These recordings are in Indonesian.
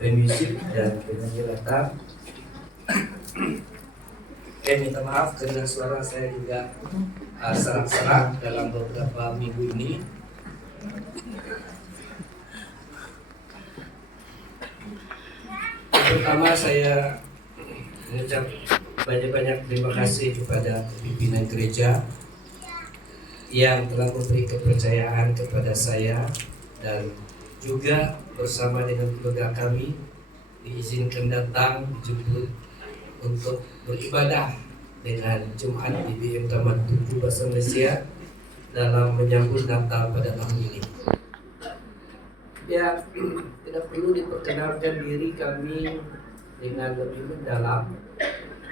pemusik dan penyanyi latar. Minta maaf karena suara saya juga serak-serak dalam beberapa minggu ini. Pertama saya mengucap banyak-banyak terima kasih kepada pimpinan gereja yang telah memberi kepercayaan kepada saya, dan juga bersama dengan keluarga kami diizinkan datang dijemput untuk beribadah dengan Jumat di BM Taman Tugu Bahasa Malaysia dalam menyambut Natal pada tahun ini. Ya, tidak perlu diperkenalkan diri kami dengan lebih mendalam,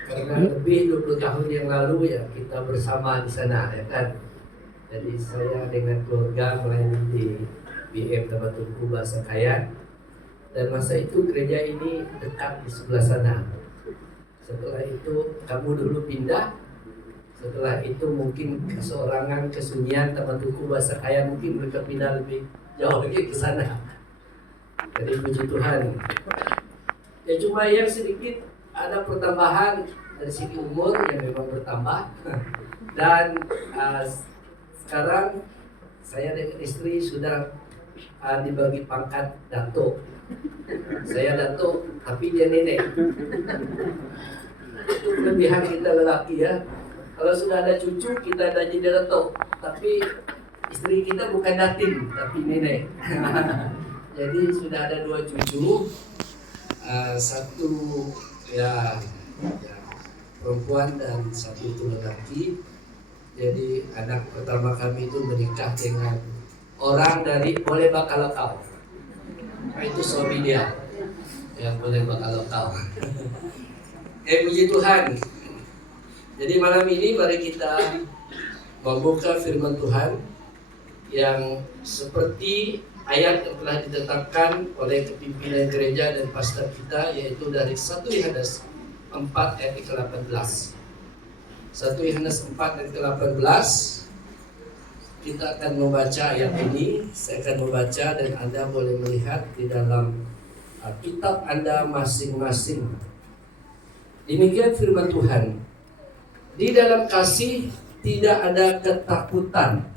karena lebih 20 tahun yang lalu ya kita bersama di sana, ya kan. Jadi saya dengan keluarga melayani di BM Taman Tugu Bahasa Kayan, dan masa itu gereja ini dekat di sebelah sana. Setelah itu kamu dulu pindah. Setelah itu mungkin keseorangan, kesunyian Taman Tugu Bahasa Kayan, mungkin mereka pindah lebih jauh lagi ke sana. Jadi puji Tuhan. Ya cuma yang sedikit ada pertambahan dari segi umur yang memang bertambah. Dan sekarang saya dengan istri sudah dibagi pangkat dato. Saya dato, tapi dia nenek. Itu kelebihan kita lelaki ya. Kalau sudah ada cucu, kita ada jadi dato. Tapi istri kita bukan datin, tapi nenek. Jadi sudah ada 2 cucu. Satu ya perempuan dan satu itu lelaki. Jadi anak pertama kami itu menikah dengan orang dari Boleh Bakalakau. Itu suami dia yang Boleh Bakalakau. Puji Tuhan. Jadi malam ini mari kita membuka firman Tuhan yang seperti ayat yang telah ditetapkan oleh kepimpinan gereja dan pastor kita, yaitu dari 1 Yohanes 4 ayat ke-18. 1 Yohanes 4 ayat ke-18. Kita akan membaca ayat ini. Saya akan membaca dan Anda boleh melihat di dalam kitab Anda masing-masing. Demikian firman Tuhan. Di dalam kasih tidak ada ketakutan.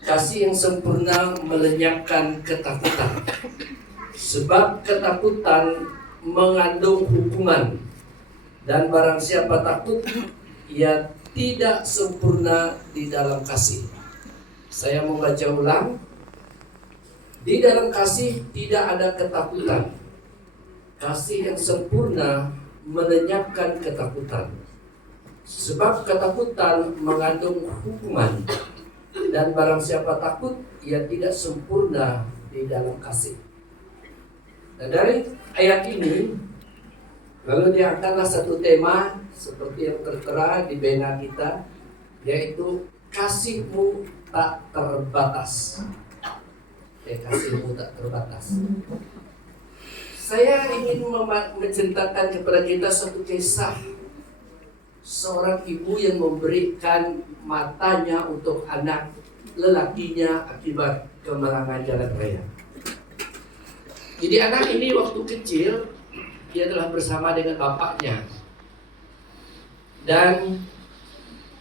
Kasih yang sempurna melenyapkan ketakutan. Sebab ketakutan mengandung hukuman. Dan barang siapa takut, ia tidak sempurna di dalam kasih. Saya membaca ulang. Di dalam kasih tidak ada ketakutan. Kasih yang sempurna melenyapkan ketakutan. Sebab ketakutan mengandung hukuman. Dan barang siapa takut, ia tidak sempurna di dalam kasih. Dan dari ayat ini lalu diangkatlah satu tema seperti yang tertera di bena kita, yaitu kasihmu tak terbatas. Kasihmu tak terbatas. Saya ingin menceritakan kepada kita satu kisah seorang ibu yang memberikan matanya untuk anak lelakinya akibat kemalangan jalan raya. Jadi anak ini waktu kecil dia telah bersama dengan bapaknya, dan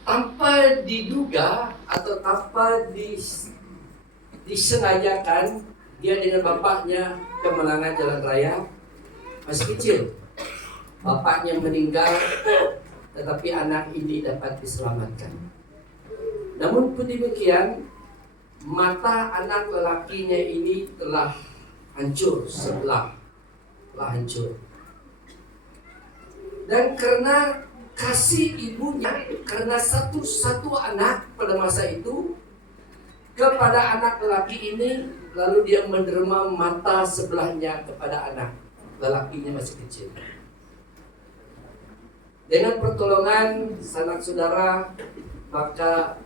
tanpa diduga atau tanpa disengajakan dia dengan bapaknya kemalangan jalan raya. Masih kecil, bapaknya meninggal, tetapi anak ini dapat diselamatkan. Namun pun demikian, mata anak lelakinya ini telah hancur sebelah, telah hancur. Dan karena kasih ibunya, karena satu anak pada masa itu kepada anak lelaki ini, lalu dia menderma mata sebelahnya kepada anak lelakinya masih kecil. Dengan pertolongan sanak saudara, maka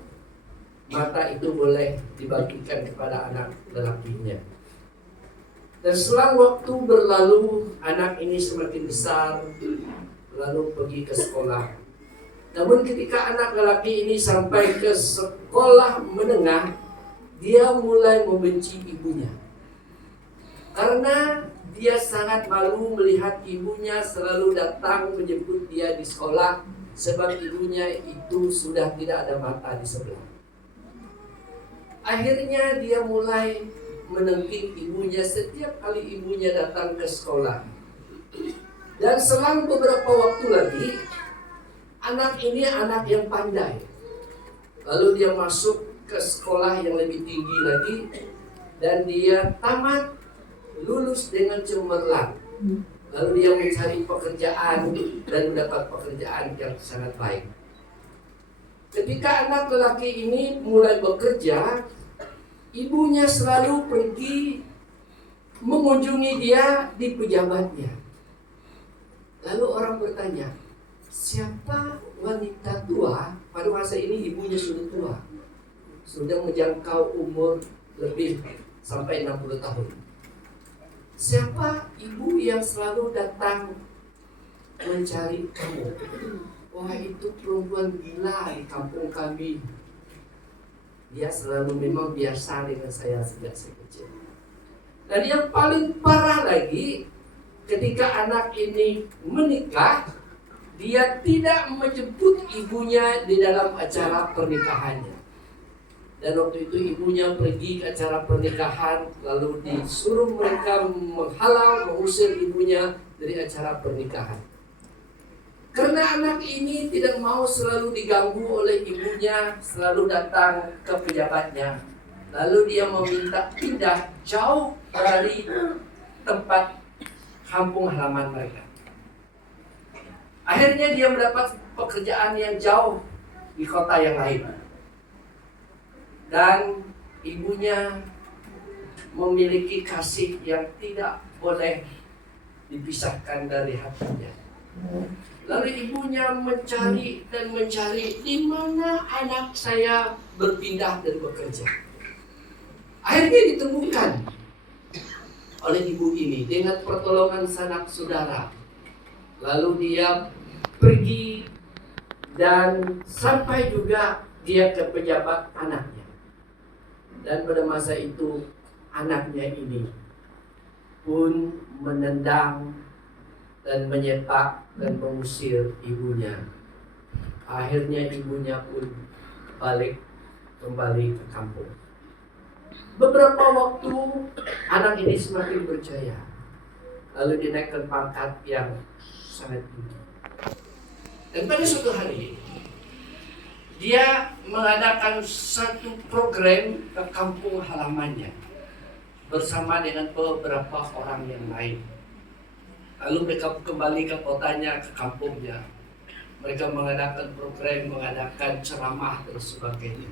mata itu boleh dibagikan kepada anak lelakinya. Dan selang waktu berlalu, anak ini semakin besar, lalu pergi ke sekolah. Namun ketika anak lelaki ini sampai ke sekolah menengah, dia mulai membenci ibunya. Karena Dia sangat malu melihat ibunya selalu datang menjemput dia di sekolah, sebab ibunya itu sudah tidak ada mata di sebelah. Akhirnya dia mulai menengking ibunya setiap kali ibunya datang ke sekolah. Dan selang beberapa waktu lagi, anak ini anak yang pandai. Lalu dia masuk ke sekolah yang lebih tinggi lagi, dan dia tamat, lulus dengan cemerlang. Lalu dia mencari pekerjaan dan mendapat pekerjaan yang sangat baik. Ketika anak lelaki ini mulai bekerja, ibunya selalu pergi mengunjungi dia di pejabatnya. Lalu orang bertanya, siapa wanita tua? Pada masa ini ibunya sudah tua, sudah menjangkau umur lebih sampai 60 tahun. Siapa ibu yang selalu datang mencari kamu? Wah, itu perempuan gila di kampung kami. Dia selalu memang biasa dengan saya sejak saya kecil. Dan yang paling parah lagi, ketika anak ini menikah, dia tidak menjemput ibunya di dalam acara pernikahannya. Dan waktu itu ibunya pergi ke acara pernikahan, lalu disuruh mereka menghalau, mengusir ibunya dari acara pernikahan. Karena anak ini tidak mau selalu diganggu oleh ibunya, selalu datang ke pejabatnya. Lalu dia meminta pindah jauh dari tempat kampung halaman mereka. Akhirnya dia mendapat pekerjaan yang jauh di kota yang lain. Dan ibunya memiliki kasih yang tidak boleh dipisahkan dari hatinya. Lalu ibunya mencari dan mencari di mana anak saya berpindah dan bekerja. Akhirnya ditemukan oleh ibu ini dengan pertolongan sanak saudara. Lalu dia pergi dan sampai juga dia ke pejabat anaknya. Dan pada masa itu anaknya ini pun menendang dan menyepak dan mengusir ibunya. Akhirnya ibunya pun balik kembali ke kampung. Beberapa waktu anak ini semakin berjaya. Lalu dinaikkan pangkat yang sangat tinggi. Dan pada suatu hari dia mengadakan satu program ke kampung halamannya bersama dengan beberapa orang yang lain. Lalu mereka kembali ke kotanya, ke kampungnya. Mereka mengadakan program, mengadakan ceramah dan sebagainya.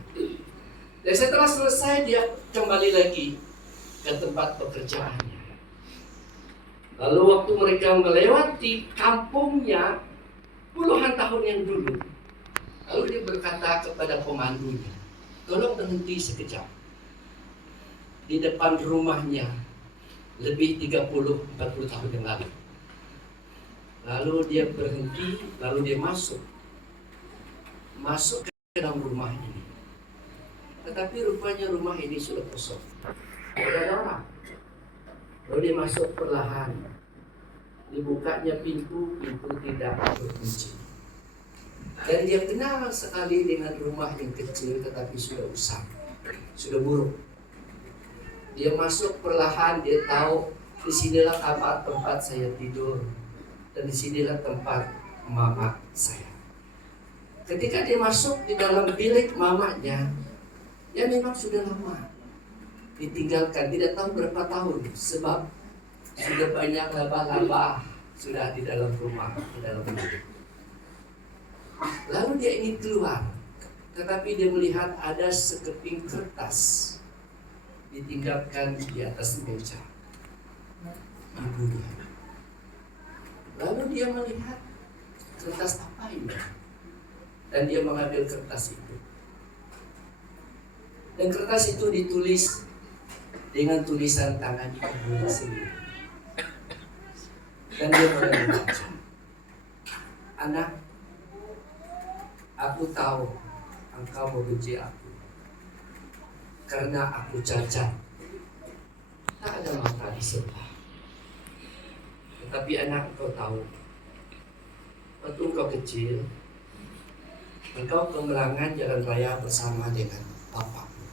Dan setelah selesai dia kembali lagi ke tempat pekerjaannya. Lalu waktu mereka melewati kampungnya puluhan tahun yang dulu, lalu dia berkata kepada pemandunya, tolong berhenti sekejap. Di depan rumahnya lebih 30-40 tahun yang lalu. Lalu dia berhenti, lalu dia masuk ke dalam rumah ini. Tetapi rupanya rumah ini sudah kosong, tidak ada orang. Lalu dia masuk perlahan. Dibukanya pintu tidak berkunci. Dan dia kenal sekali dengan rumah yang kecil tetapi sudah usang, sudah buruk. Dia masuk perlahan, dia tahu disinilah kamar tempat saya tidur. Dan disinilah tempat mama saya. Ketika dia masuk di dalam bilik mamanya, ya memang sudah lama ditinggalkan, tidak tahu berapa tahun, sebab sudah banyak laba-laba sudah di dalam rumah, di dalam bilik. Lalu dia ingin keluar, tetapi dia melihat ada sekeping kertas ditinggalkan di atas meja ibunya. Lalu dia melihat kertas apa ini, dan dia mengambil kertas itu. Dan kertas itu ditulis dengan tulisan tangan ibunya sendiri. Dan dia mulai membaca, anak, aku tahu engkau membenci aku karena aku cacat, tak ada mata di sebelah. Tapi anak, engkau tahu, waktu engkau kecil, engkau kemerangan jalan raya bersama dengan bapakmu.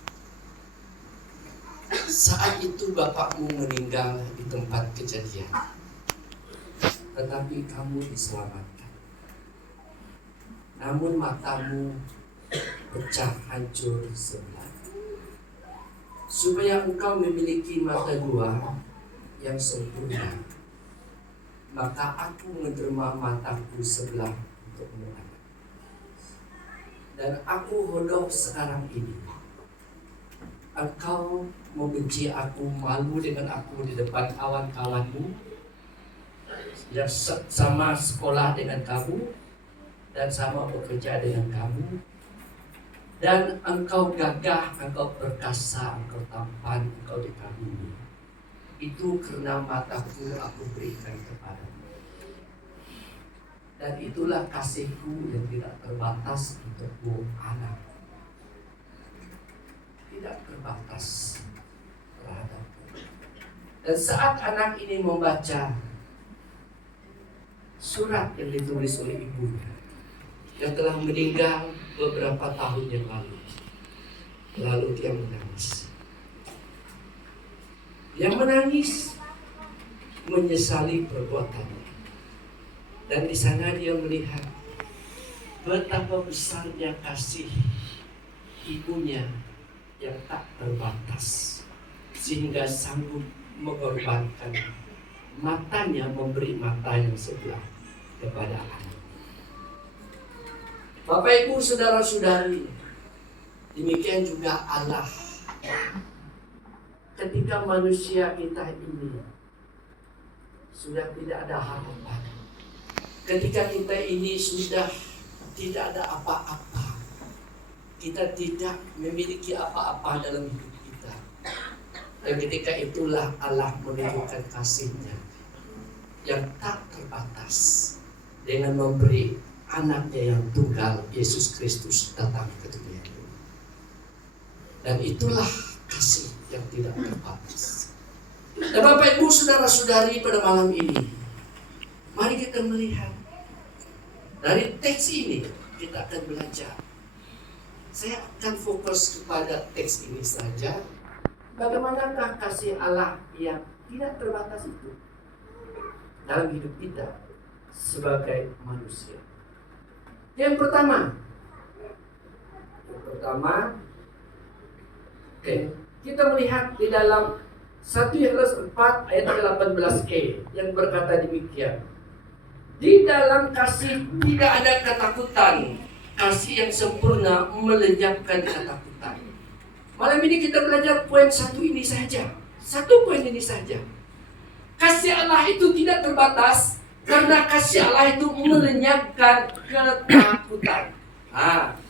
Saat itu bapakmu meninggal di tempat kejadian, tetapi kamu diselamatkan. Namun matamu pecah hancur sebelah. Supaya engkau memiliki mata dua yang sempurna, maka aku menderma mataku sebelah untukmu. Dan aku hodok sekarang ini. Engkau membenci aku, malu dengan aku di depan kawan-kawanmu yang sama sekolah dengan kamu dan sama bekerja dengan kamu. Dan engkau gagah, engkau perkasa, engkau tampan, engkau dikagumi. Itu karena mataku aku berikan kepadamu. Dan itulah kasihku yang tidak terbatas untukmu, anak. Tidak terbatas terhadapmu. Dan saat anak ini membaca surat yang ditulis oleh ibunya yang telah meninggal beberapa tahun yang lalu dia menangis. Yang menangis menyesali perbuatannya. Dan di sana dia melihat betapa besarnya kasih ibunya yang tak terbatas, sehingga sanggup mengorbankan matanya, memberi mata yang sebelah kepada anak. Bapak Ibu saudara-saudari, demikian juga Allah. Ketika manusia kita ini sudah tidak ada harapan, ketika kita ini sudah tidak ada apa-apa, kita tidak memiliki apa-apa dalam hidup kita, dan ketika itulah Allah menunjukkan kasih-Nya yang tak terbatas dengan memberi anaknya yang tunggal, Yesus Kristus, datang ke dunia ini. Dan itulah kasih yang tidak terbatas. Dan Bapak Ibu saudara-saudari, pada malam ini mari kita melihat dari teks ini, kita akan belajar. Saya akan fokus kepada teks ini saja. Bagaimanakah kasih Allah yang tidak terbatas itu dalam hidup kita sebagai manusia? Yang pertama, kita melihat di dalam 1 Yohanes 4 ayat 18e yang berkata demikian. Di dalam kasih tidak ada ketakutan. Kasih yang sempurna melenyapkan ketakutan. Malam ini kita belajar poin satu ini saja. Satu poin ini saja. Kasih Allah itu tidak terbatas, karena kasih Allah itu melenyapkan ketakutan.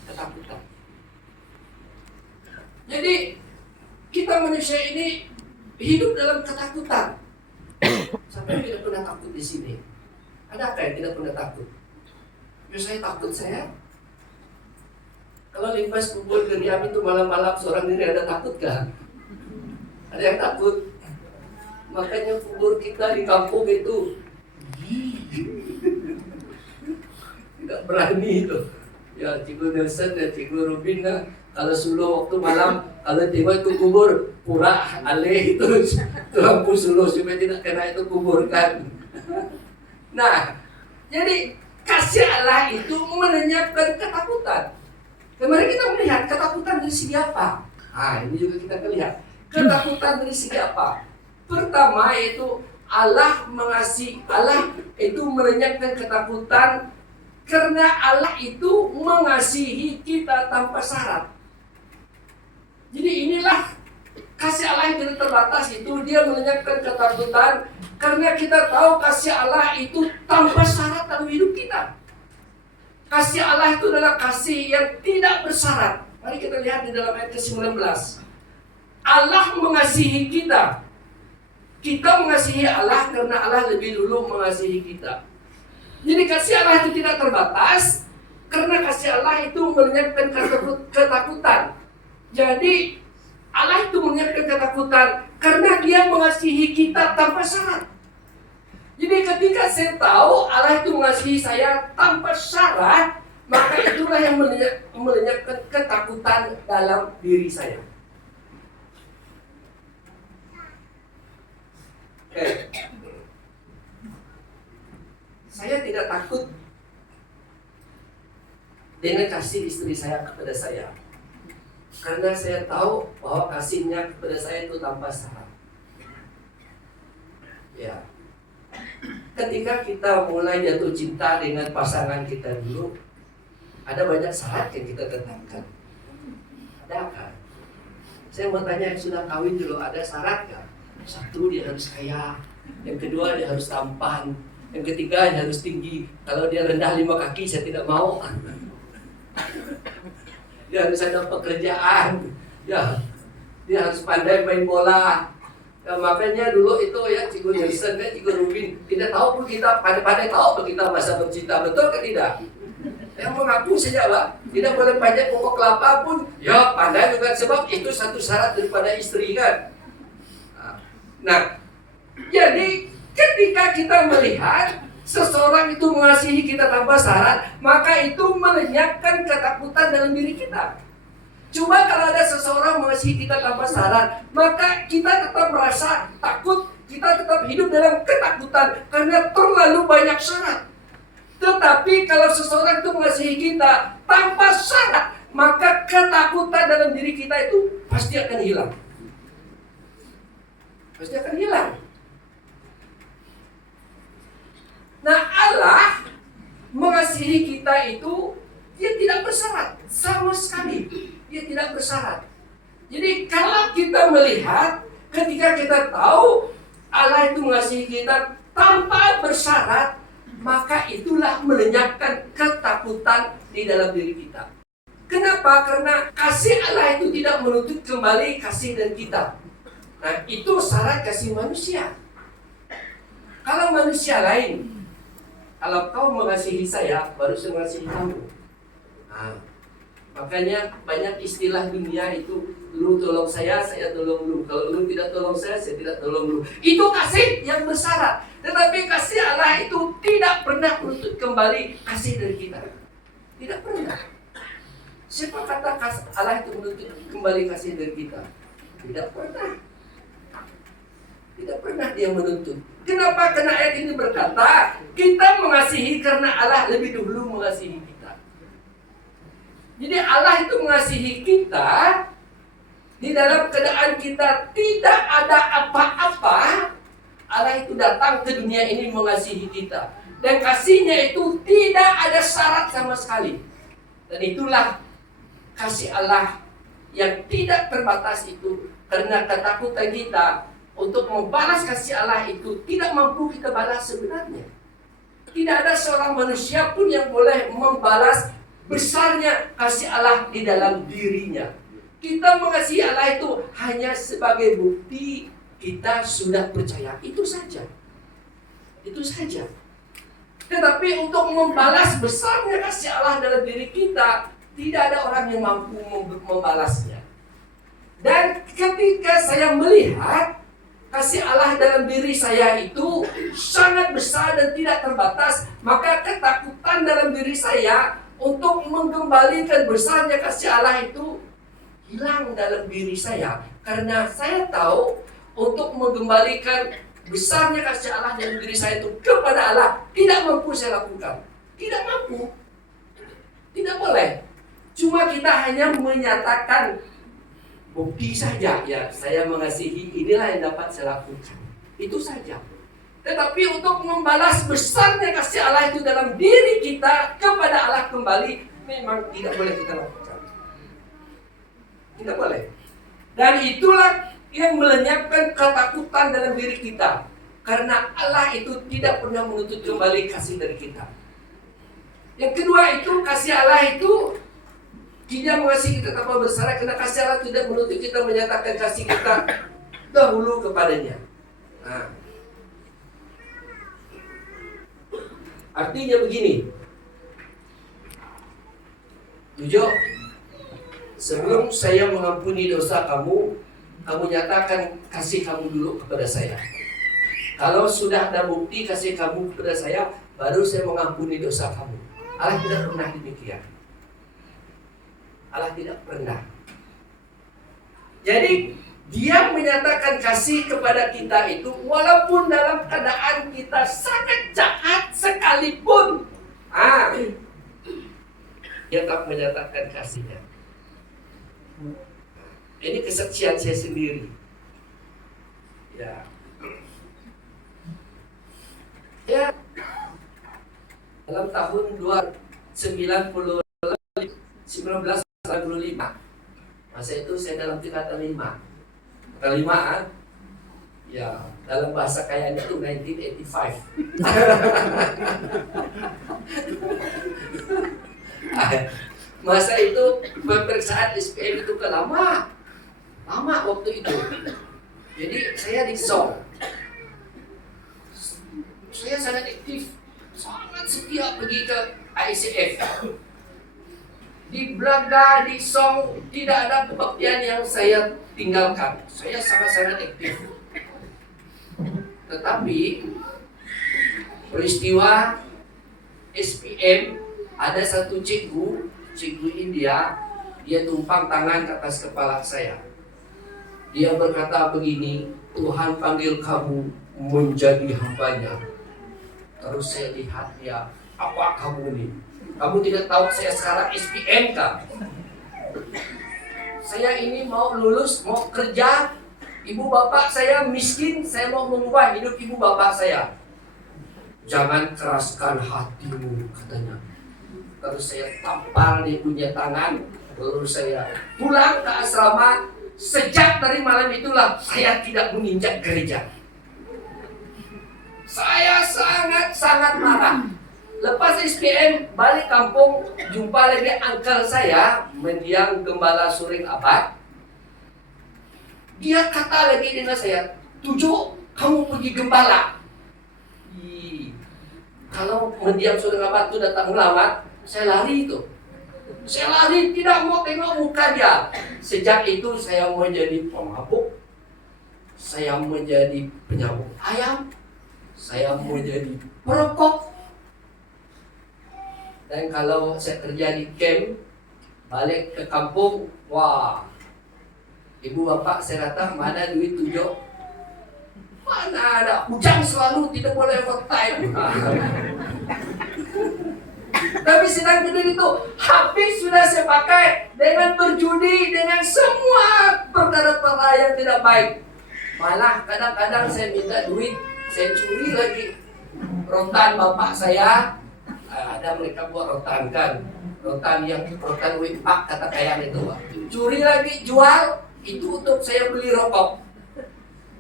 Ketakutan. Jadi kita manusia ini hidup dalam ketakutan. Siapa yang tidak pernah takut di sini? Adakah yang tidak pernah takut? Saya takut saya. Kalau limpas kubur Geriam itu malam-malam seorang diri, ada takut kan? Ada yang takut? Makanya kubur kita di kampung itu tidak berani itu. Ya, Cikgu Nelson dan Cikgu Rubina kalau suluh waktu malam, kalau tiba itu kubur pura alih itu lampu suluh supaya tidak kena itu kubur kan. Nah, jadi kasih Allah itu melenyapkan ketakutan. Kemarin kita melihat ketakutan dari segi apa? Ini juga kita lihat ketakutan dari segi apa. Pertama yaitu Allah mengasihi, Allah itu melenyapkan ketakutan karena Allah itu mengasihi kita tanpa syarat. Jadi inilah kasih Allah yang tidak terbatas itu, dia melenyapkan ketakutan karena kita tahu kasih Allah itu tanpa syarat dalam hidup kita. Kasih Allah itu adalah kasih yang tidak bersyarat. Mari kita lihat di dalam ayat ke-19. Allah mengasihi kita. Kita mengasihi Allah karena Allah lebih dulu mengasihi kita. Jadi kasih Allah itu tidak terbatas karena kasih Allah itu melenyapkan ketakutan. Jadi Allah itu melenyapkan ketakutan karena Dia mengasihi kita tanpa syarat. Jadi ketika saya tahu Allah itu mengasihi saya tanpa syarat, maka itulah yang melenyapkan ketakutan dalam diri saya. Saya tidak takut dengan kasih istri saya kepada saya, karena saya tahu bahwa kasihnya kepada saya itu tanpa syarat. Ya, ketika kita mulai jatuh cinta dengan pasangan kita dulu, ada banyak syarat yang kita tetapkan. Ada kan? Saya mau tanya yang sudah kawin dulu, ada syarat nggak? Satu, dia harus kaya. Yang kedua, dia harus tampan. Yang ketiga, dia harus tinggi. Kalau dia rendah 5 kaki, saya tidak mau. Dia harus ada pekerjaan. Ya, dia harus pandai main bola. Ya, makanya dulu itu ya Cikgu Nelson, Cikgu Rubin, tidak tahu pun kita pandai-pandai tahu pun kita masa bercinta, betul ke tidak? Yang mengaku saja, Pak, tidak boleh panjat pokok kelapa pun, ya pandai juga, sebab itu satu syarat daripada istri kan. Nah, jadi ketika kita melihat seseorang itu mengasihi kita tanpa syarat, maka itu melenyapkan ketakutan dalam diri kita. Cuma kalau ada seseorang mengasihi kita tanpa syarat, maka kita tetap merasa takut, kita tetap hidup dalam ketakutan karena terlalu banyak syarat. Tetapi kalau seseorang itu mengasihi kita tanpa syarat, maka ketakutan dalam diri kita itu pasti akan hilang. Pasti akan hilang. Nah, Allah mengasihi kita itu dia tidak bersyarat sama sekali. Dia tidak bersyarat. Jadi kalau kita melihat, ketika kita tahu Allah itu mengasihi kita tanpa bersyarat, maka itulah melenyapkan ketakutan di dalam diri kita. Kenapa? Karena kasih Allah itu tidak menuntut kembali kasih dari kita. Nah, itu syarat kasih manusia. Kalau manusia lain, kalau kau mengasihi saya, baru saya mengasihi kamu. Nah, makanya banyak istilah dunia itu, lu tolong saya tolong lu. Kalau lu tidak tolong saya tidak tolong lu. Itu kasih yang bersyarat. Tetapi kasih Allah itu tidak pernah menuntut kembali kasih dari kita. Tidak pernah. Siapa kata Allah itu menuntut kembali kasih dari kita? Tidak pernah. Tidak pernah dia menuntut. Kenapa? Karena ayat ini berkata, kita mengasihi karena Allah lebih dahulu mengasihi kita. Jadi Allah itu mengasihi kita di dalam keadaan kita tidak ada apa-apa. Allah itu datang ke dunia ini mengasihi kita. Dan kasihnya itu tidak ada syarat sama sekali. Dan itulah kasih Allah yang tidak terbatas itu. Karena ketakutan kita untuk membalas kasih Allah itu tidak mampu kita balas sebenarnya. Tidak ada seorang manusia pun yang boleh membalas besarnya kasih Allah di dalam dirinya. Kita mengasihi Allah itu hanya sebagai bukti kita sudah percaya. Itu saja. Itu saja. Tetapi untuk membalas besarnya kasih Allah dalam diri kita, tidak ada orang yang mampu membalasnya. Dan ketika saya melihat kasih Allah dalam diri saya itu sangat besar dan tidak terbatas, maka ketakutan dalam diri saya untuk mengembalikan besarnya kasih Allah itu hilang dalam diri saya. Karena saya tahu untuk mengembalikan besarnya kasih Allah dalam diri saya itu kepada Allah tidak mampu saya lakukan. Tidak mampu. Tidak boleh. Cuma kita hanya menyatakan bukti saja, ya saya mengasihi, inilah yang dapat saya lakukan. Itu saja. Tetapi untuk membalas besarnya kasih Allah itu dalam diri kita kepada Allah kembali, memang tidak boleh kita lakukan. Tidak boleh. Dan itulah yang melenyapkan ketakutan dalam diri kita. Karena Allah itu tidak pernah menuntut kembali kasih dari kita. Yang kedua itu, kasih Allah itu tidak mengasihi kita tanpa bersyarat, karena kasih Allah tidak menuntut kita menyatakan kasih kita dahulu kepadanya. Nah, artinya begini, 7. Sebelum saya mengampuni dosa kamu, kamu nyatakan kasih kamu dulu kepada saya. Kalau sudah ada bukti kasih kamu kepada saya, baru saya mengampuni dosa kamu. Allah tidak pernah demikian. Allah tidak pernah. Jadi Dia menyatakan kasih kepada kita itu walaupun dalam keadaan kita sangat jahat sekalipun. Dia tetap menyatakan kasihnya. Ini kesaksian saya sendiri. Ya, dalam tahun 1995, masa itu saya dalam tingkatan 5. Kelima, ya dalam bahasa kayaknya itu 1985. Masa itu pemeriksaan SPM itu lama waktu itu. Jadi saya di Song. Saya sangat aktif, sangat setia pergi ke ICF. Di Braga, di Song, tidak ada kebaktian yang saya tinggalkan. Saya sangat-sangat aktif. Tetapi peristiwa SPM, ada satu cikgu India, dia tumpang tangan ke atas kepala saya. Dia berkata begini, Tuhan panggil kamu menjadi hambanya. Terus saya lihat dia, apa kamu ini? Kamu tidak tahu saya sekarang SPM kah? Saya ini mau lulus, mau kerja. Ibu bapak saya miskin, saya mau mengubah hidup ibu bapak saya. Jangan keraskan hatimu, katanya. Terus saya tampar dia punya tangan. Lalu saya pulang ke asrama. Sejak dari malam itulah saya tidak menginjak gereja. Saya sangat-sangat marah. Lepas SPM, balik kampung, jumpa lagi uncle saya, mendiang gembala Suring Abad. Dia kata lagi dengan saya, "Tuju, kamu pergi gembala." Kalau mendiang Suring Abad itu datang melamar, saya lari itu. Saya lari, tidak mau tengok muka dia. Sejak itu saya mau jadi pemabuk, saya mau jadi penyabuk ayam, saya mau jadi perokok. Dan kalau saya kerja di camp, balik ke kampung, wah, ibu bapak saya kata, mana duit tujuh? Mana ada, hujan selalu, tidak boleh overtime. Tapi sedang gede itu, habis sudah saya pakai dengan berjudi, dengan semua perkara-perkara yang tidak baik. Malah kadang-kadang saya minta duit, saya curi lagi rotan bapak saya. Ada mereka buat rotan kan, rotan wimpak kata kayak itu, curi lagi jual itu untuk saya beli rokok.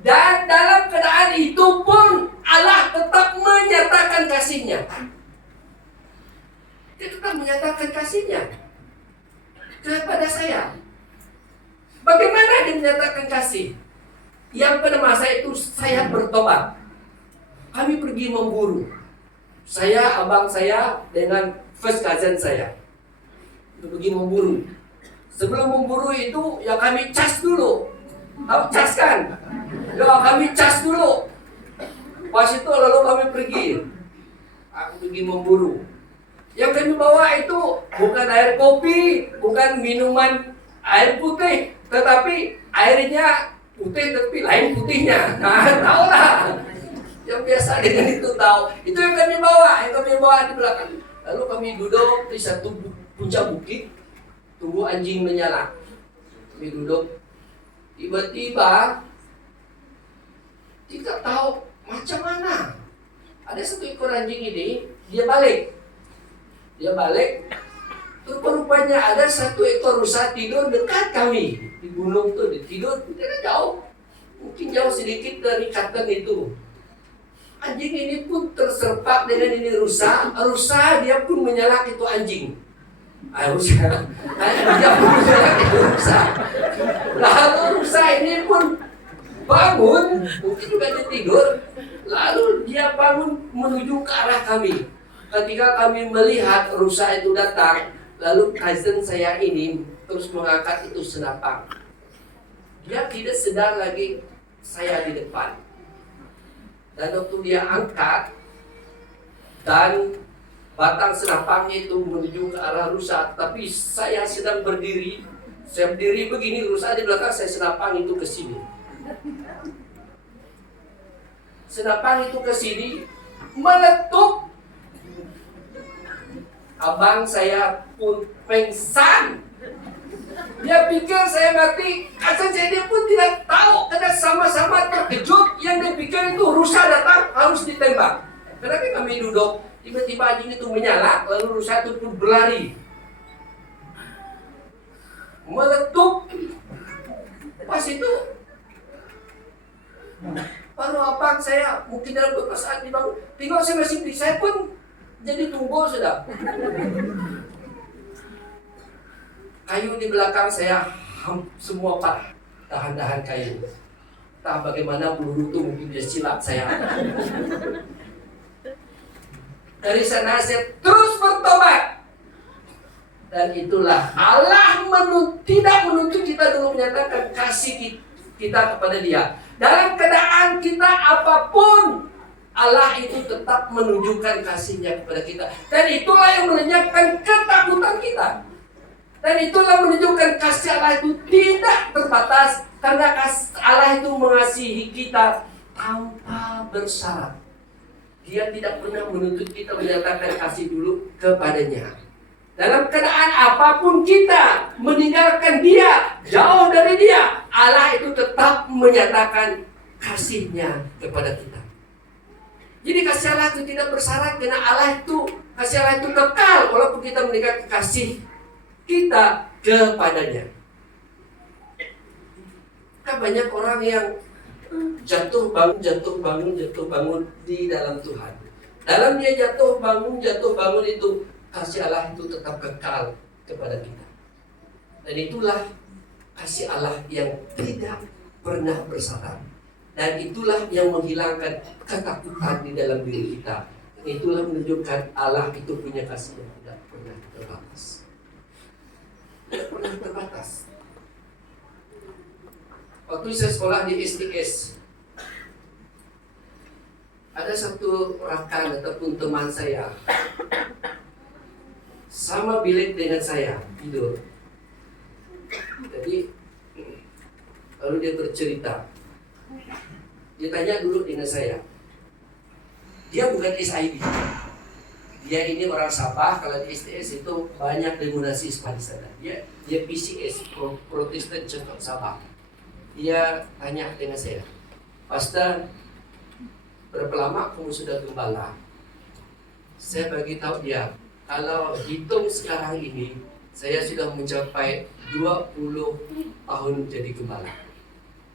Dan dalam keadaan itu pun Allah tetap menyatakan kasihnya. Dia tetap menyatakan kasihnya kepada saya. Bagaimana dia menyatakan kasih? Yang pada masa itu saya bertobat. Kami pergi memburu. Saya, abang saya dengan first cousin saya pergi memburu. Sebelum memburu itu ya kami cas dulu. Tahu cas kan? Ya kami cas dulu. Pas itu lalu kami pergi. Aku pergi memburu. Yang kami bawa itu bukan air kopi, bukan minuman air putih, tetapi airnya putih tapi lain putihnya. Nah, tahu lah. Yang biasa dengan itu tahu. Itu yang kami bawa di belakang. Lalu kami duduk di satu puncak bukit, tunggu anjing menyala. Kami duduk. Tiba-tiba tidak tahu macam mana. Ada satu ekor anjing ini, dia balik. Terus rupanya ada satu ekor rusa tidur dekat kami di gunung tuh, tidur tidak jauh, mungkin jauh sedikit dari ikatan itu. Anjing ini pun terserpak dengan ini rusa dia pun menyalak itu anjing. Dia pun menyalak itu rusa. Lalu rusa ini pun bangun, mungkin juga dia tidur. Lalu dia bangun menuju ke arah kami. Ketika kami melihat rusa itu datang, lalu cousin saya ini terus mengangkat itu senapang. Dia tidak sedar lagi saya di depan. Dan waktu dia angkat, dan batang senapangnya itu menuju ke arah rusa, tapi saya sedang berdiri. Saya berdiri begini, rusa di belakang saya, senapang itu ke sini. Senapang itu ke sini, meletup. Abang saya pun pingsan. Dia pikir saya mati, asal dia pun tidak tahu. Karena sama-sama terkejut, yang dia pikir itu rusa datang harus ditembak. Karena kami duduk, tiba-tiba anjing itu menyala, lalu rusa itu pun berlari. Meletup. Pas itu baru abang saya mungkin dalam beberapa saat dibangun. Tinggal saya masih berdiri, saya pun jadi tumbul sudah. Kayu di belakang saya semua patah, dahan-dahan kayu. Entah bagaimana peluru itu mungkin dia silap saya. Dari sana saya terus bertobat. Dan itulah Allah tidak menuntut kita dulu menyatakan kasih kita kepada Dia. Dalam keadaan kita apapun, Allah itu tetap menunjukkan kasih-Nya kepada kita. Dan itulah yang melenyapkan ketakutan kita. Dan itulah menunjukkan kasih Allah itu tidak terbatas. Karena Allah itu mengasihi kita tanpa bersyarat. Dia tidak pernah menuntut kita menyatakan kasih dulu kepadanya. Dalam keadaan apapun kita meninggalkan Dia, jauh dari Dia, Allah itu tetap menyatakan kasih-Nya kepada kita. Jadi kasih Allah itu tidak bersyarat, karena kasih Allah itu kekal walaupun kita meninggalkan kasih kita kepadanya. Kan banyak orang yang jatuh bangun di dalam Tuhan. Dalam dia jatuh bangun itu, kasih Allah itu tetap kekal kepada kita. Dan itulah kasih Allah yang tidak pernah bersyarat. Dan itulah yang menghilangkan ketakutan di dalam diri kita. Itulah menunjukkan Allah itu punya kasih yang tidak pernah terbatas. Tidak pernah terbatas. Waktu saya sekolah di STS, ada satu rakan ataupun teman saya sama bilik dengan saya tidur. Jadi lalu dia bercerita. Dia tanya dulu dengan saya. Dia bukan SID. Dia ini orang Sabah. Kalau di STS itu banyak denominasi di sana. Dia PCS, Protestant Church of Sabah. Dia tanya dengan saya, Pastor, berapa lama kamu sudah gembala? Saya bagi tahu dia, kalau hitung sekarang ini, saya sudah mencapai 20 tahun jadi gembala.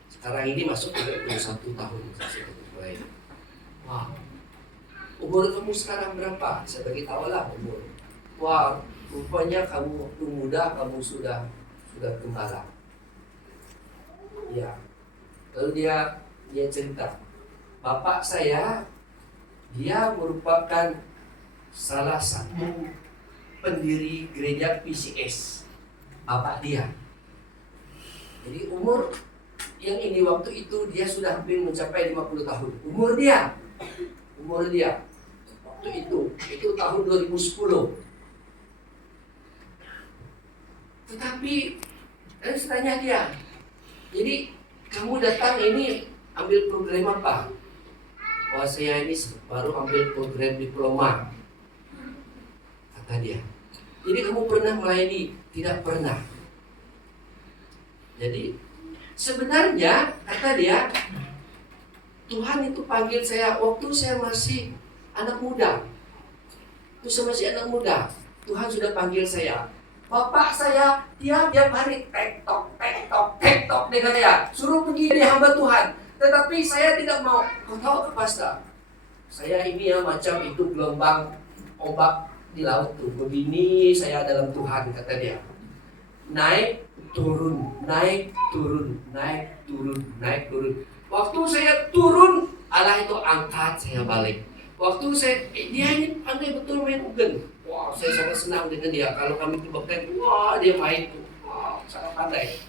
Sekarang ini masuk ke 21 tahun. Wah, umur kamu sekarang berapa? Saya bagi tahu lah umur. Wah, rupanya kamu waktu muda kamu sudah gembala. Ya, lalu dia cerita, bapak saya, dia merupakan salah satu pendiri gereja PCS, bapak dia. Jadi umur yang ini waktu itu dia sudah hampir mencapai 50 tahun. Umur dia waktu itu tahun 2010. Tetapi saya tanya dia, jadi kamu datang ini ambil program apa? Wah, saya ini baru ambil program diploma, kata dia. Jadi kamu pernah melayani? Tidak pernah. Jadi sebenarnya kata dia, Tuhan itu panggil saya waktu saya masih anak muda. Tuhan sudah panggil saya. Bapak saya tiap hari tek-tok dengan saya, suruh pergi jadi hamba Tuhan. Tetapi saya tidak mau. Kau tahu apa, Pastor? Saya ini macam itu gelombang ombak di laut tuh. Begini saya dalam Tuhan, kata dia. Naik, turun. Waktu saya turun, Allah itu angkat saya balik. Waktu dia ini pandai betul main ugen. Wah, saya sangat senang dengan dia. Kalau kami kebaktian, wah dia main tuh. Wah, sangat pandai.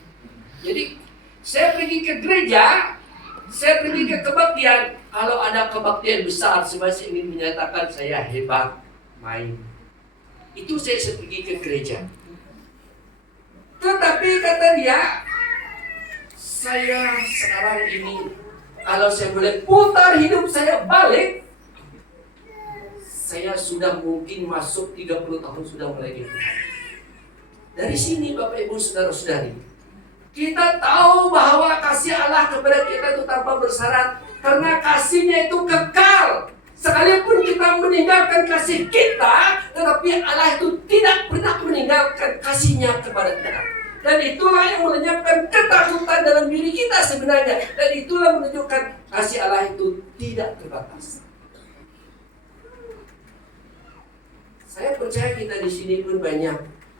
Jadi saya pergi ke gereja, Saya pergi ke kebaktian. Kalau ada kebaktian besar, saya ingin menyatakan saya hebat main. Itu saya pergi ke gereja. Tetapi kata dia, saya sekarang ini, kalau saya boleh putar hidup saya balik, saya sudah mungkin masuk 30 tahun sudah mulai gitu. Dari sini Bapak Ibu Saudara-saudari, kita tahu bahwa kasih Allah kepada kita itu tanpa bersyarat, karena kasihnya itu kekal. Sekalipun kita meninggalkan kasih kita, tetapi Allah itu tidak pernah meninggalkan kasihnya kepada kita. Dan itulah yang melenyapkan ketakutan dalam diri kita sebenarnya. Dan itulah menunjukkan kasih Allah itu tidak terbatas. Saya percaya kita di sini pun banyak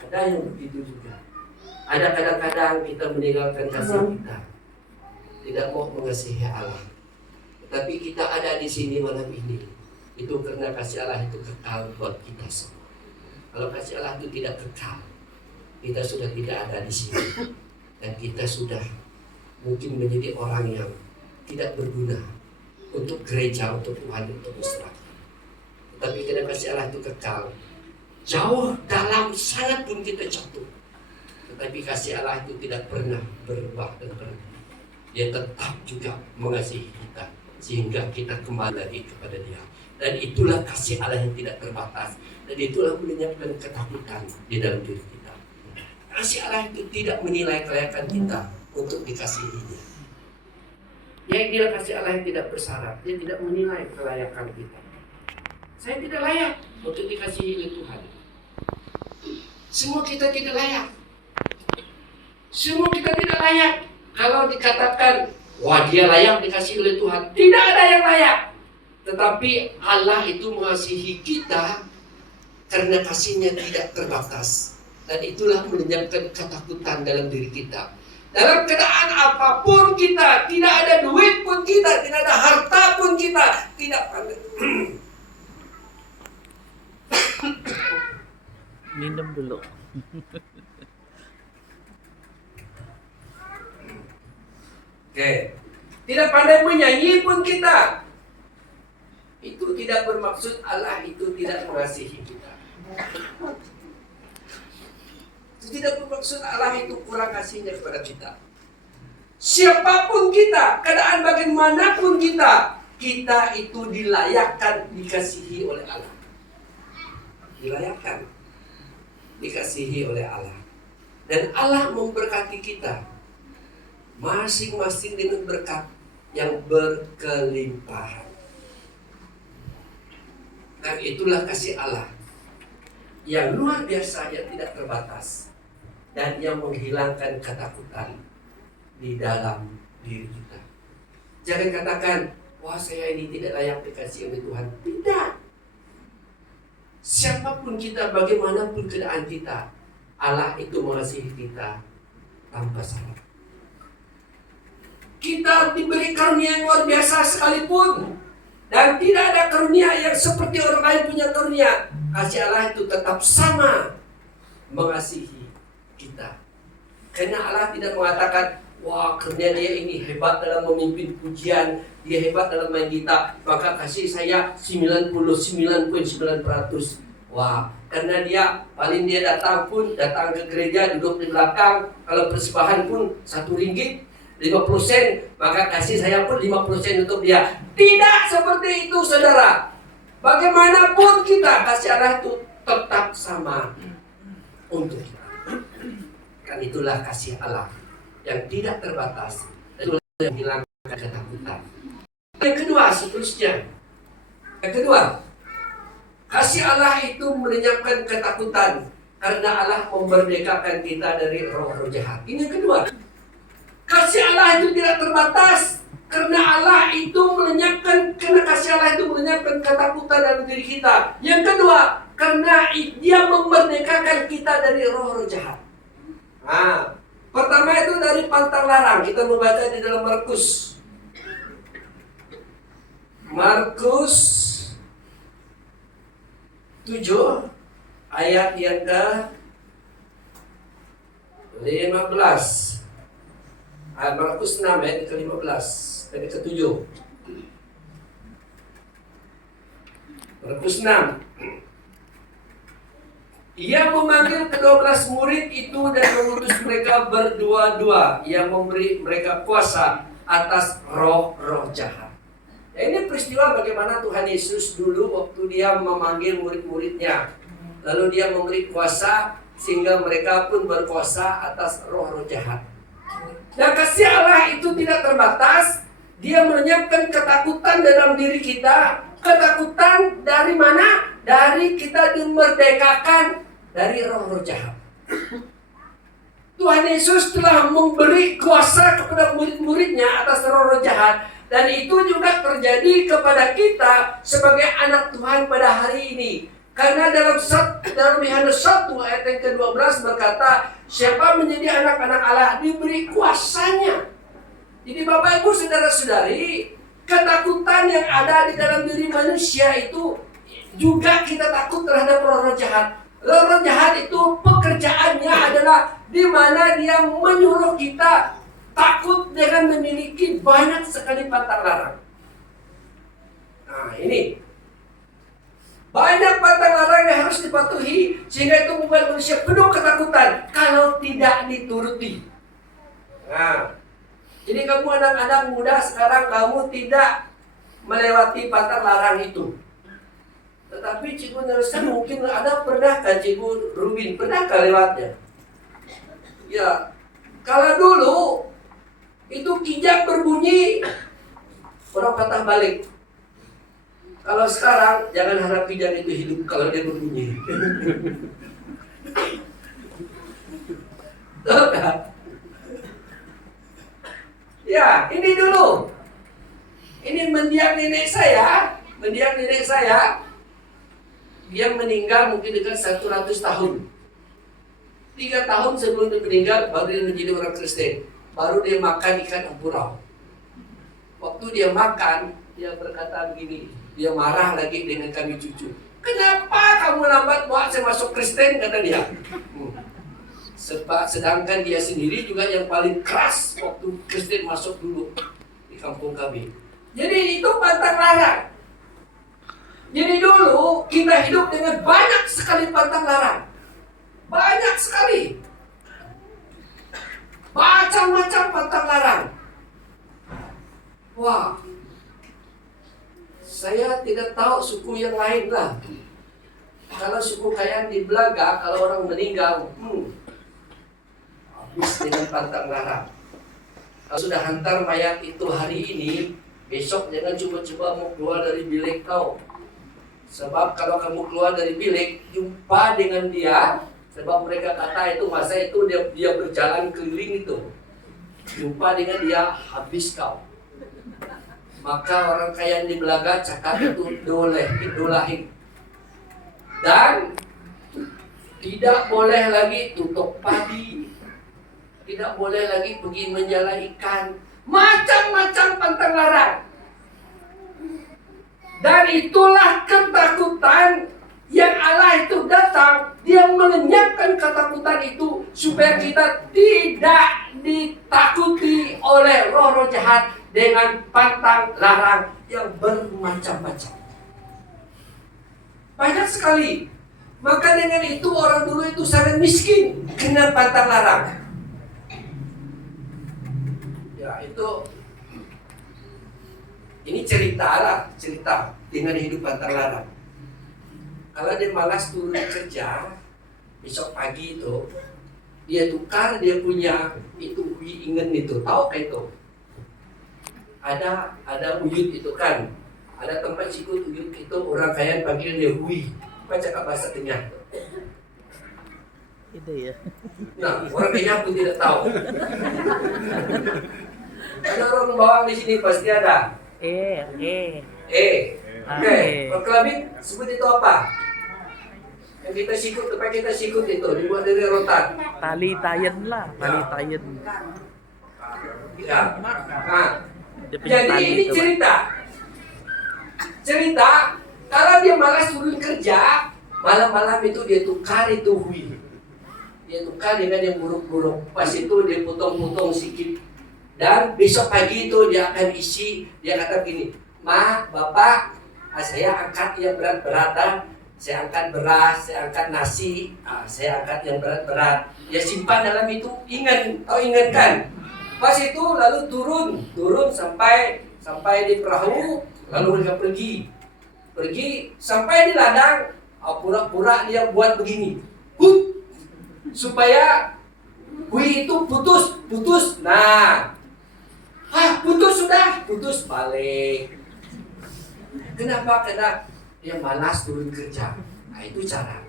ada yang begitu juga. Ada kadang-kadang kita meninggalkan kasih kita, tidak mau mengasihi Allah. Tetapi kita ada di sini malam ini, itu karena kasih Allah itu kekal buat kita semua. Kalau kasih Allah itu tidak kekal, kita sudah tidak ada di sini, dan kita sudah mungkin menjadi orang yang tidak berguna untuk gereja, untuk Tuhan, untuk masyarakat. Tetapi karena kasih Allah itu kekal, jauh dalam sangat pun kita jatuh, tetapi kasih Allah itu tidak pernah berubah dan berhenti. Dia tetap juga mengasihi kita sehingga kita kembali lagi kepada Dia. Dan itulah kasih Allah yang tidak terbatas. Dan itulah menyiapkan ketakutan di dalam diri kita. Kasih Allah itu tidak menilai kelayakan kita untuk dikasihinya. Dia kasih Allah yang tidak bersyarat. Dia tidak menilai kelayakan kita. Saya tidak layak untuk dikasihi oleh Tuhan. Semua kita tidak layak. Semua kita tidak layak. Kalau dikatakan, wah dia layak dikasihi oleh Tuhan, tidak ada yang layak. Tetapi Allah itu mengasihi kita karena kasihnya tidak terbatas. Dan itulah menyiapkan ketakutan dalam diri kita. Dalam keadaan apapun kita, tidak ada duit pun kita, tidak ada harta pun kita, tidak ada. Minum dulu. Oke. Tidak pandai menyanyi pun kita, itu tidak bermaksud Allah itu tidak mengasihi kita. Itu tidak bermaksud Allah itu kurang kasihnya kepada kita. Siapapun kita, keadaan bagaimanapun kita, kita itu dilayakkan dikasihi oleh Allah. Dilayakkan dikasihi oleh Allah. Dan Allah memberkati kita masing-masing dengan berkat yang berkelimpahan. Dan itulah kasih Allah yang luar biasa, yang tidak terbatas, dan yang menghilangkan ketakutan di dalam diri kita. Jangan katakan, wah saya ini tidak layak dikasihi oleh Tuhan. Tidak. Siapapun kita, bagaimanapun keadaan kita, Allah itu mengasihi kita tanpa syarat. Kita diberi karunia yang luar biasa sekalipun, dan tidak ada karunia yang seperti orang lain punya karunia, kasih Allah itu tetap sama mengasihi kita. Karena Allah tidak mengatakan, wah karunia dia ini hebat dalam memimpin pujian, dia hebat dalam main gitar, maka kasih saya 99,9%. Wah, karena dia paling dia datang ke gereja, duduk di belakang, kalau persembahan pun 1 ringgit 5%, maka kasih saya pun 5% untuk dia. Tidak seperti itu, saudara. Bagaimanapun kita, kasih Allah itu tetap sama untuk kita. Kan itulah kasih Allah yang tidak terbatas, itulah yang menghilangkan ketakutan. Yang kedua, seterusnya. Yang kedua, kasih Allah itu melenyapkan ketakutan karena Allah memerdekakan kita dari roh-roh jahat. Ini yang kedua. Kasih Allah itu tidak terbatas karena Allah itu melenyapkan, karena kasih Allah itu melenyapkan ketakutan dalam diri kita. Yang kedua, karena Dia memerdekakan kita dari roh-roh jahat. Nah, pertama itu dari pantang larang. Kita membaca di dalam Markus 7 ayat yang ke 15. Markus 6 ayat ke-15 ayat ke-7. Markus 6. Ia memanggil ke-12 murid itu dan mengutus mereka berdua-dua. Ia memberi mereka kuasa atas roh-roh jahat. Ya, ini peristiwa bagaimana Tuhan Yesus dulu waktu dia memanggil murid-muridnya. Lalu dia memberi kuasa sehingga mereka pun berkuasa atas roh-roh jahat. Dan kasih Allah itu tidak terbatas. Dia melenyapkan ketakutan dalam diri kita. Ketakutan dari mana? Dari kita dimerdekakan dari roh-roh jahat. Tuhan Yesus telah memberi kuasa kepada murid-muridnya atas roh-roh jahat. Dan itu juga terjadi kepada kita sebagai anak Tuhan pada hari ini. Karena dalam Yohanes 1 ayat yang ke-12 berkata, siapa menjadi anak-anak Allah diberi kuasanya. Jadi Bapak Ibu saudara-saudari, ketakutan yang ada di dalam diri manusia itu juga kita takut terhadap roh-roh jahat. Roh-roh jahat itu pekerjaannya adalah di mana dia menyuruh kita takut dengan memiliki banyak sekali pantang larang. Nah ini banyak pantang larang yang harus dipatuhi, sehingga itu membuat manusia penuh ketakutan kalau tidak dituruti. Nah, jadi kamu anak-anak muda sekarang kamu tidak melewati pantang larang itu. Tetapi Cikgu Nelson mungkin ada pernahkah Cikgu Rubin pernahkah lewatnya? Ya, kalau dulu itu kijang berbunyi, orang patah balik. Kalau sekarang, jangan harap kijang itu hidup kalau dia berbunyi. Ya, ini dulu. Ini mendiang nenek saya. Dia meninggal mungkin dengan 100 tahun. 3 tahun sebelum dia meninggal, baru dia menjadi orang Kristen. Baru dia makan ikan ampurau. Waktu dia makan, dia berkata begini. Dia marah lagi dengan kami cucu. Kenapa kamu lambat bawa saya masuk Kristen, kata dia. Sebab sedangkan dia sendiri juga yang paling keras waktu Kristen masuk dulu di kampung kami. Jadi itu pantang larang. Jadi dulu kita hidup dengan banyak sekali pantang larang. Banyak sekali. Macam-macam pantang larang. Wah. Saya tidak tahu suku yang lain lah. Kalau suku Kayan di Belaga, kalau orang meninggal, habis dengan pantang larang. Kalau sudah hantar mayat itu hari ini, besok jangan coba-coba mau keluar dari bilik kau. Sebab kalau kamu keluar dari bilik, jumpa dengan dia. Sebab mereka kata itu masa itu dia berjalan keliling itu. Jumpa dengan dia, habis kau. Maka orang Kayan di Belaga cakap itu idolahin. Dan tidak boleh lagi tutup padi. Tidak boleh lagi pergi menjala ikan. Macam-macam pantang larang. Dan itulah ketakutan yang Allah itu datang. Dia melenyapkan ketakutan itu supaya kita tidak ditakuti oleh roh-roh jahat dengan pantang larang yang bermacam-macam. Banyak sekali. Maka dengan itu orang dulu itu sangat miskin kena pantang larang. Ya itu, ini cerita dengan hidup pantang larang. Kalau dia malas turun kerja, besok pagi itu dia tukar dia punya itu ingen itu, tahu kayak itu? Ada uyut itu kan, ada tempat sikut uyut itu orang Kayan panggil dia hui, apa cakap bahasa Tengah? Itu ya. Nah, orang Kenya pun tidak tahu. Ada orang bawang di sini pasti ada. Oke. Kelabing sebut itu apa? Yang kita sikut, tempat kita sikut itu dibuat dari rotan. Tali tayen lah, tali tayen. Ya. Nah, jadi ini cerita kalau dia malas turun kerja, malam-malam itu dia tukar itu hui. Dia tukar dengan yang buruk-buruk. Pas itu dia potong-potong sikit Dan besok pagi itu dia akan isi, dia kata begini, Ma, Bapak, saya angkat yang berat-berat, saya angkat beras, saya angkat nasi, saya angkat yang berat-berat. Dia simpan dalam itu, ingatkan. Pas itu lalu turun sampai di perahu, lalu mereka pergi sampai di ladang, pura-pura dia buat begini, supaya bui itu putus. Nah, putus balik. Kenapa? Karena dia malas turun kerja. Nah, itu cara.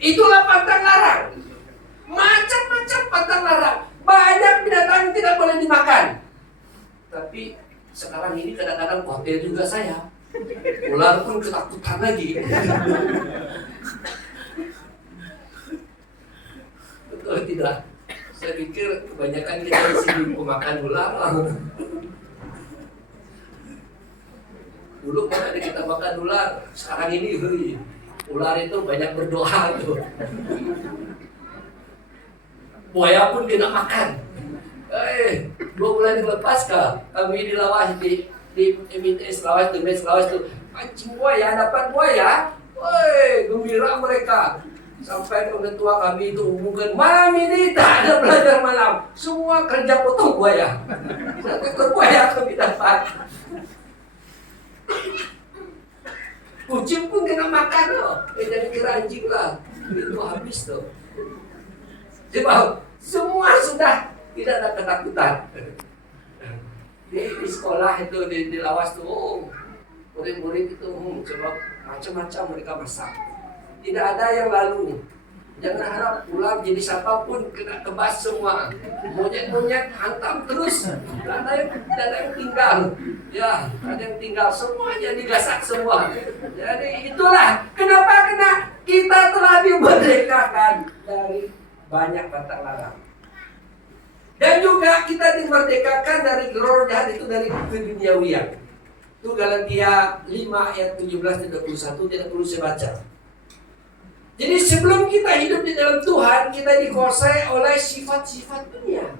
Itulah pantang larang. Macam-macam pantang larang. Banyak binatang yang tidak boleh dimakan. Tapi sekarang ini kadang-kadang hotel juga saya. Ular pun ketakutan lagi. Betul tidak? Saya pikir kebanyakan kita di sini pemakan ular. Dulu kan ada kita makan ular, sekarang ini ular itu banyak berdoa tuh. Buaya pun kena makan. 2 bulan yang lepas kami di Lawas di MITS Lawas tuh pancing buaya, dapat buaya. Gembira mereka. Sampai orang tua kami itu umumkan, malam ini tak ada belajar malam, semua kerja potong buaya. Satu ekor buaya kami dapat. Kucing pun kena makan loh. Jadi kira anjing lah. Itu habis tuh. Coba semua sudah tidak ada ketakutan. Di sekolah itu di Lawas tuh, murid-murid itu coba macam-macam mereka masak. Tidak ada yang lalu. Jangan harap ular jenis apapun kena kebas semua. Monyet-monyet hantam terus. Tidak ada yang tinggal. Ya, ada yang tinggal. Semuanya digasak semua. Jadi itulah kenapa kita telah dimerdekakan dari banyak pantang larang. Dan juga kita dimerdekakan dari roh jahat itu dari keduniawian. Itu Galatia 5 ayat 17 dan 21 tidak perlu saya baca. Jadi sebelum kita hidup di dalam Tuhan, kita dikuasai oleh sifat-sifat dunia.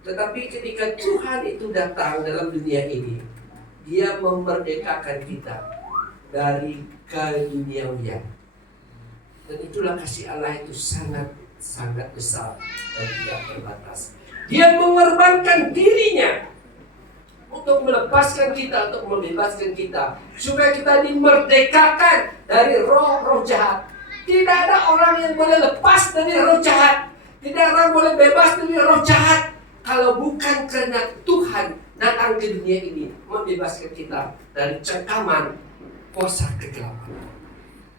Tetapi ketika Tuhan itu datang dalam dunia ini, Dia memerdekakan kita dari keduniawian. Dan itulah kasih Allah itu sangat besar dan tidak terbatas. Dia mengorbankan dirinya untuk melepaskan kita, untuk membebaskan kita, supaya kita dimerdekakan dari roh-roh jahat. Tidak ada orang yang boleh lepas dari roh jahat. Tidak ada orang boleh bebas dari roh jahat kalau bukan karena Tuhan datang ke dunia ini membebaskan kita dari cengkaman kuasa kegelapan.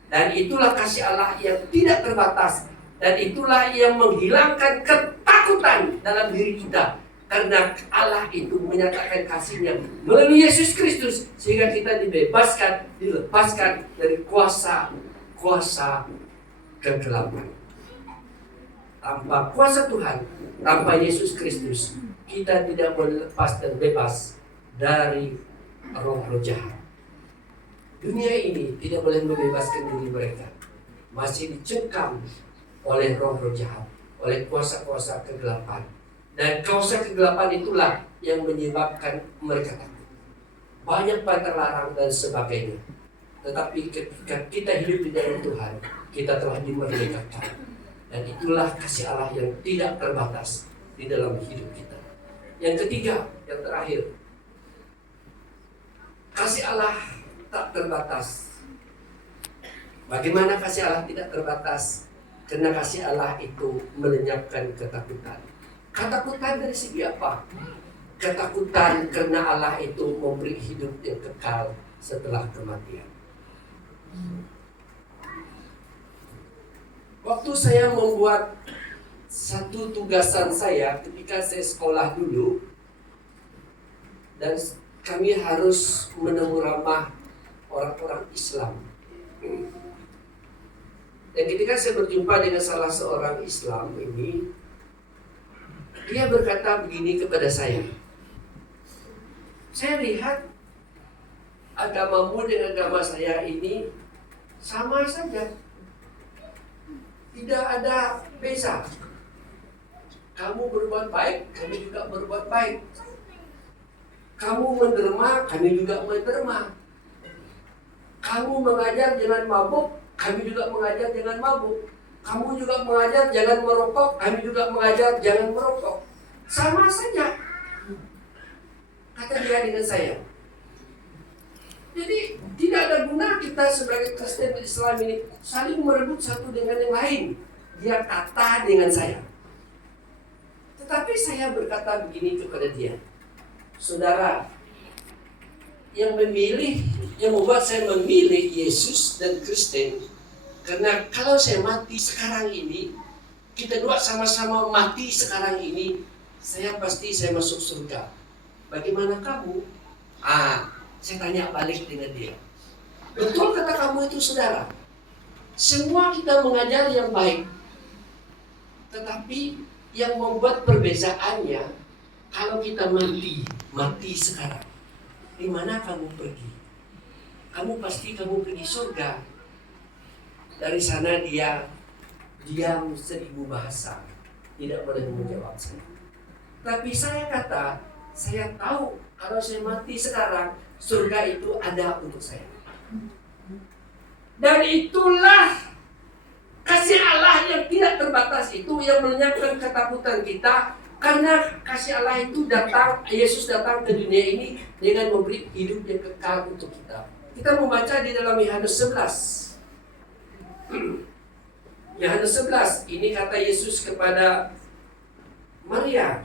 Dan itulah kasih Allah yang tidak terbatas. Dan itulah yang menghilangkan ketakutan dalam diri kita. Karena Allah itu menyatakan kasih-Nya melalui Yesus Kristus, sehingga kita dibebaskan, dilepaskan dari kuasa kegelapan. Tanpa kuasa Tuhan, tanpa Yesus Kristus, kita tidak boleh lepas dan bebas dari roh-roh jahat. Dunia ini tidak boleh membebaskan diri mereka. Masih dicengkam oleh roh-roh jahat, oleh kuasa-kuasa kegelapan. Dan kuasa kegelapan itulah yang menyebabkan mereka takut. Banyak pantang larang dan sebagainya. Tetapi ketika kita hidup di dalam Tuhan, kita telah dimerdekakan. Dan itulah kasih Allah yang tidak terbatas di dalam hidup kita. Yang ketiga, yang terakhir, kasih Allah tak terbatas. Bagaimana kasih Allah tidak terbatas? Karena kasih Allah itu melenyapkan ketakutan. Ketakutan dari segi apa? Ketakutan karena Allah itu memberi hidup yang kekal setelah kematian. Waktu saya membuat satu tugasan saya ketika saya sekolah dulu, dan kami harus menemu ramah orang-orang Islam. Dan ketika saya berjumpa dengan salah seorang Islam ini, dia berkata begini kepada saya. Saya lihat agamamu dengan agama saya ini sama saja. Tidak ada beza. Kamu berbuat baik, kami juga berbuat baik. Kamu menderma, kami juga menderma. Kamu mengajar jangan mabuk, kami juga mengajar jangan mabuk. Kamu juga mengajar jangan merokok, kami juga mengajar jangan merokok. Sama saja, kata dia dengan saya. Jadi tidak ada guna kita sebagai Kristen Islam ini saling merebut satu dengan yang lain. Dia kata dengan saya. Tetapi saya berkata begini kepada dia. Saudara, yang membuat saya memilih Yesus dan Kristen, karena kalau saya mati sekarang ini, kita dua sama-sama mati sekarang ini, saya masuk surga. Bagaimana kamu? Saya tanya balik dengan dia. Betul kata kamu itu, saudara. Semua kita mengajar yang baik. Tetapi yang membuat perbezaannya, kalau kita mati sekarang, di mana kamu pergi? Kamu pergi surga. Dari sana dia diam 1000 bahasa, tidak boleh menjawab saya. Tapi saya kata, saya tahu kalau saya mati sekarang, surga itu ada untuk saya. Dan itulah kasih Allah yang tidak terbatas itu yang melenyapkan ketakutan kita. Karena kasih Allah itu Yesus datang ke dunia ini dengan memberi hidup yang kekal untuk kita. Kita membaca di dalam Yohanes 11. Yohanes 11, ini kata Yesus kepada Maria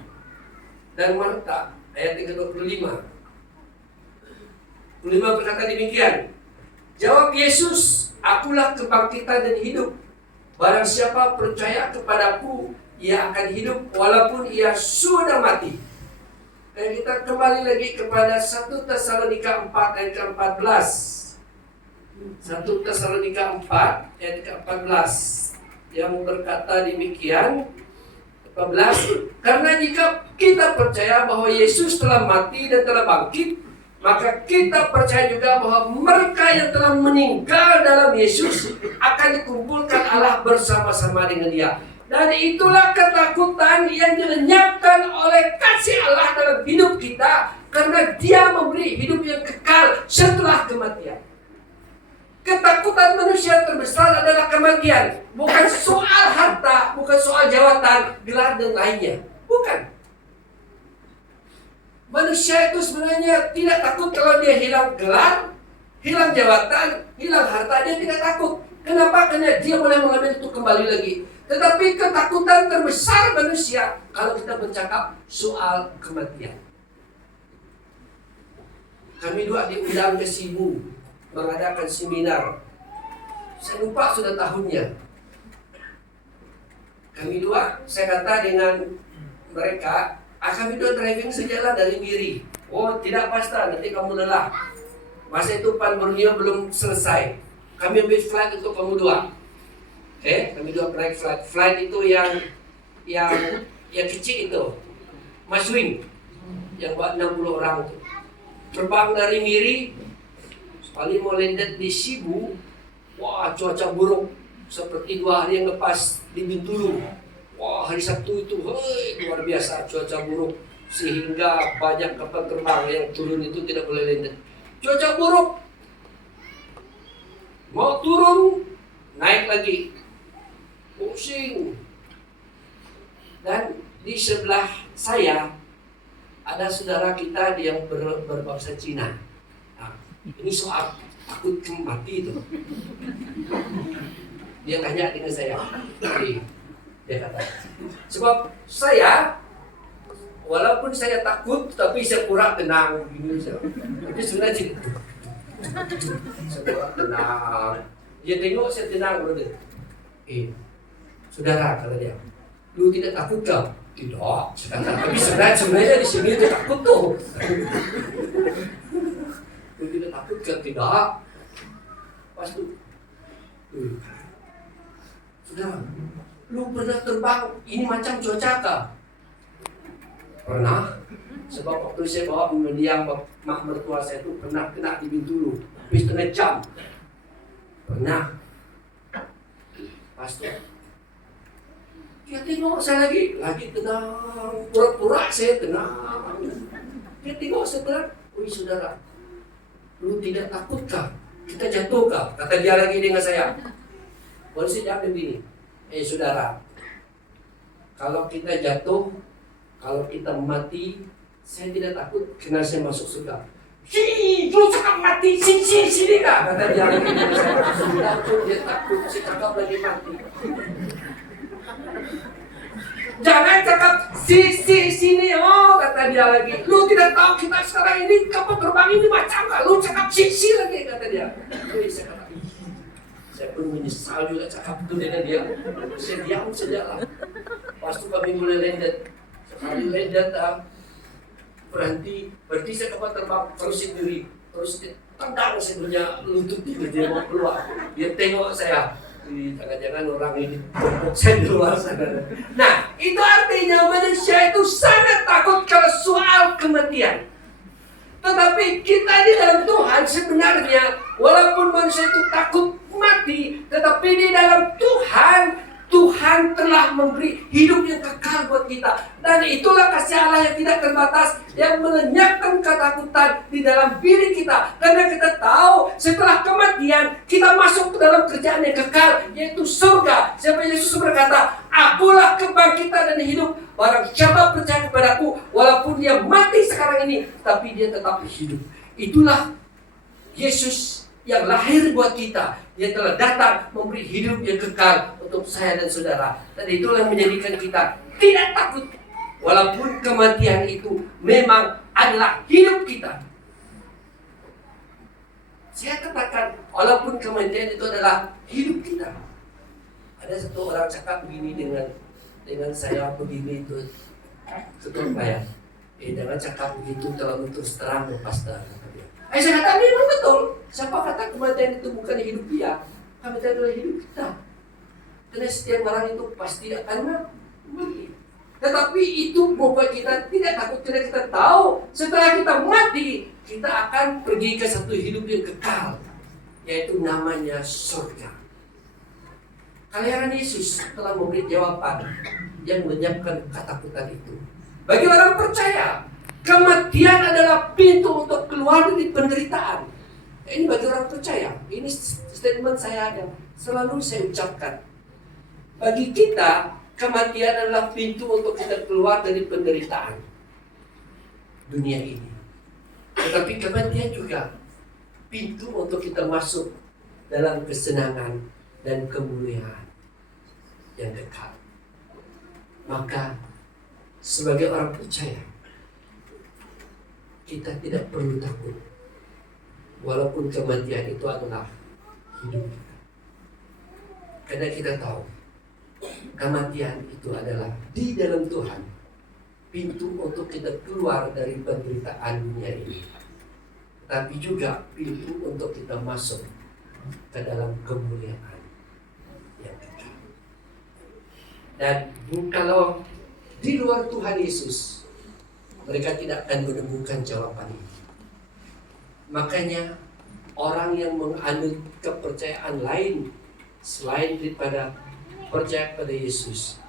dan Marta, ayat 25. 25 berkata demikian. Jawab Yesus, akulah kebangkitan dan hidup. Barang siapa percaya kepadaku, ia akan hidup walaupun ia sudah mati. Dan kita kembali lagi kepada 1 Tesalonika 4 ayat ke-14. 1 Tesalonika 4 ayat ke-14 yang berkata demikian. 14. Karena jika kita percaya bahwa Yesus telah mati dan telah bangkit, maka kita percaya juga bahwa mereka yang telah meninggal dalam Yesus akan dikumpulkan Allah bersama-sama dengan Dia. Dan itulah ketakutan yang dilenyapkan oleh kasih Allah dalam hidup kita, karena Dia memberi hidup yang kekal setelah kematian. Ketakutan manusia terbesar adalah kematian, bukan soal harta, bukan soal jabatan, gelar dan lainnya. Bukan. Manusia itu sebenarnya tidak takut kalau dia hilang gelar, hilang jabatan, hilang harta, dia tidak takut. Kenapa? Karena dia boleh mengambil itu kembali lagi. Tetapi ketakutan terbesar manusia kalau kita bercakap soal kematian. Kami dua diundang ke Sibu mengadakan seminar. Saya lupa sudah tahunnya. Kami dua, saya kata dengan mereka, kami dua driving sejalan dari Miri. Oh, tidak pasta, nanti kamu lelah. Masa itu Pan Borneo belum selesai. Kami ambil flight untuk kamu dua. Kami dua naik flight. Flight itu yang kecil itu, Maswing, yang buat 60 orang itu. Terbang dari Miri, sekali mau landed di Sibu, wah cuaca buruk, seperti 2 hari yang lepas di Bintulu. Wah, hari Sabtu itu luar biasa cuaca buruk, sehingga banyak kapal terbang yang turun itu tidak boleh landed. Cuaca buruk, mau turun, naik lagi, pusing. Dan di sebelah saya ada saudara kita yang berbangsa Cina. Nah, ini soal takut mati itu. Dia tanya dengan saya. Dia kata, sebab saya, walaupun saya takut, tapi saya pura tenang begini. Tapi sebenarnya saya pura tenang. Dia tengok saya tenang, brother. Saudara, kata dia, lu tidak takut kah? Tidak. Tapi sebenarnya di sini dia takut tuh. Lu tidak takut kah? Tidak. Pas tuh. Saudara, lu pernah terbang ini macam cuaca kah? Pernah. Sebab waktu saya bawa mendiang mak mertua saya itu pernah kena di Bintulu, habis 1/2 jam. Pernah. Pas tuh. Dia tengok saya lagi tenang, pura-pura saya tenang. Dia tengok saya tenang, wih saudara, lu tidak takutkah kita jatuhkah? Kata dia lagi dengan saya. Baru saya jawab begini, saudara, kalau kita jatuh, kalau kita mati, saya tidak takut karena saya masuk surga. Sini, lu cakap mati, sini kah? Kata dia lagi dengan saya. Dia takut, saya cakap lagi mati. Jangan cakap sini, kata dia lagi. Lu tidak tahu kita sekarang ini kapal terbang ini macam gak? Lu cakap sini lagi, kata dia. Saya kata, saya pun menyesal juga cakap itu dengan dia. Saya diam saja lah. Pas itu kami mulai landat. Sekali landat, berhenti saya kapal terbang terus sendiri. Terus tendang saya punya lutut dia mau keluar. Dia tengok saya. Jangan-jangan orang ini tepuk saya di luar sana. Nah, itu artinya manusia itu sangat takut kalau soal kematian. Tetapi kita di dalam Tuhan sebenarnya, walaupun manusia itu takut mati, tetapi di dalam Tuhan telah memberi hidup yang kekal buat kita. Dan itulah kasih Allah yang tidak terbatas, yang melenyapkan ketakutan di dalam diri kita. Karena kita tahu setelah kematian kita masuk ke dalam kerjaan yang kekal, yaitu surga. Sampai Yesus berkata, akulah kebangkitan dan hidup. Barang siapa percaya kepadaku, walaupun dia mati sekarang ini, tapi dia tetap hidup. Itulah Yesus yang lahir buat kita. Dia telah datang memberi hidup yang kekal untuk saya dan saudara. Dan itulah yang menjadikan kita tidak takut. Walaupun kematian itu memang adalah hidup kita. Saya katakan, walaupun kematian itu adalah hidup kita. Ada satu orang cakap begini dengan saya begini itu. Setelah saya, jangan cakap begitu terlalu terus terang, pastor. Saya kata memang betul. Siapa kata kematian itu bukan hidup dia? Kematian adalah hidup kita. Karena setiap orang itu pasti akan mati. Tetapi itu membuat kita tidak takut karena kita tahu setelah kita mati, kita akan pergi ke satu hidup yang kekal, yaitu namanya surga. Kelahiran Yesus telah memberi jawaban yang melenyapkan ketakutan itu. Bagi orang percaya, kematian adalah pintu untuk keluar dari penderitaan. Ini bagi orang percaya. Ini statement saya yang selalu saya ucapkan. Bagi kita, kematian adalah pintu untuk kita keluar dari penderitaan dunia ini. Tetapi kematian juga pintu untuk kita masuk dalam kesenangan dan kemuliaan yang kekal. Maka sebagai orang percaya, kita tidak perlu takut. Walaupun kematian itu adalah hidup kita. Karena kita tahu kematian itu adalah di dalam Tuhan pintu untuk kita keluar dari penderitaan dunia ini. Tapi juga pintu untuk kita masuk ke dalam kemuliaan yang kekal. Dan kalau di luar Tuhan Yesus, mereka tidak akan menemukan jawaban ini. Makanya orang yang menganut kepercayaan lain selain daripada percaya pada Yesus,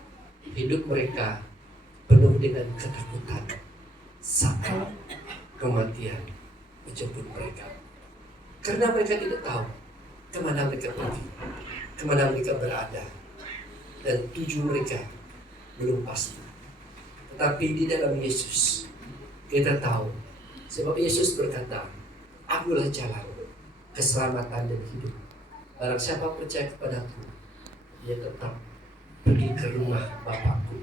hidup mereka penuh dengan ketakutan sampai kematian menjemput mereka. Karena mereka tidak tahu kemana mereka pergi, kemana mereka berada, dan tujuan mereka belum pasti. Tetapi di dalam Yesus kita tahu, sebab Yesus berkata, akulah jalan, keselamatan dan hidup. Barang siapa percaya kepadaku, dia tetap pergi ke rumah Bapakku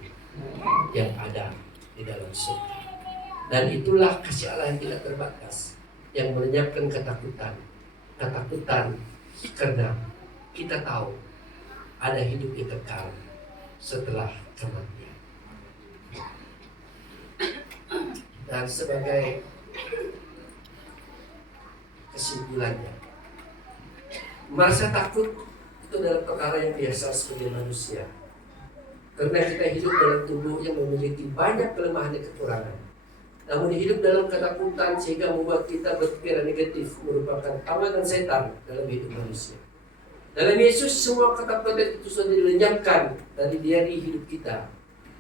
yang ada di dalam surga. Dan itulah kasih Allah yang tidak terbatas, yang melenyapkan ketakutan. Ketakutan karena kita tahu ada hidup yang kekal setelah kematian. Dan sebagai kesimpulannya, merasa takut itu adalah perkara yang biasa sebagai manusia. Karena kita hidup dalam tubuh yang memiliki banyak kelemahan dan kekurangan. Namun hidup dalam ketakutan sehingga membuat kita berpikiran negatif merupakan kawanan setan dalam hidup manusia. Dalam Yesus semua kata-kata itu sudah dilenyapkan dari diri hidup kita.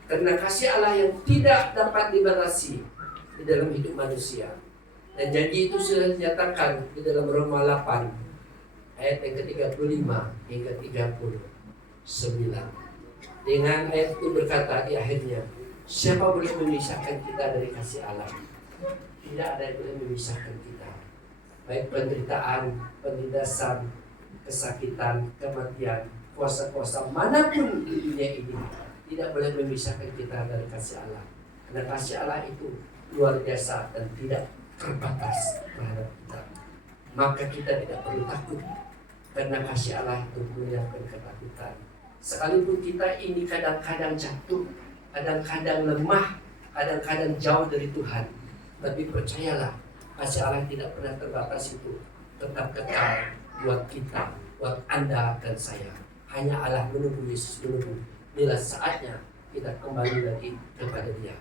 Karena kasih Allah yang tidak dapat dibatasi di dalam hidup manusia. Dan janji itu sudah dinyatakan di dalam Roma 8 ayat yang ke-35 hingga 39. Dengan ayat itu berkata di akhirnya, siapa boleh memisahkan kita dari kasih Allah? Tidak ada yang boleh memisahkan kita. Baik penderitaan, penindasan, kesakitan, kematian, kuasa-kuasa manapun di dunia ini tidak boleh memisahkan kita dari kasih Allah. Karena kasih Allah itu luar biasa dan tidak terbatas terhadap kita. Maka kita tidak perlu takut, karena kasih Allah itu menyiapkan ketakutan. Sekalipun kita ini kadang-kadang jatuh, kadang-kadang lemah, kadang-kadang jauh dari Tuhan, tapi percayalah, kasih Allah tidak pernah terbatas itu tetap kekal buat kita, buat Anda dan saya. Hanya Allah menunggu, Yesus menunggu bila saatnya kita kembali lagi kepada Dia.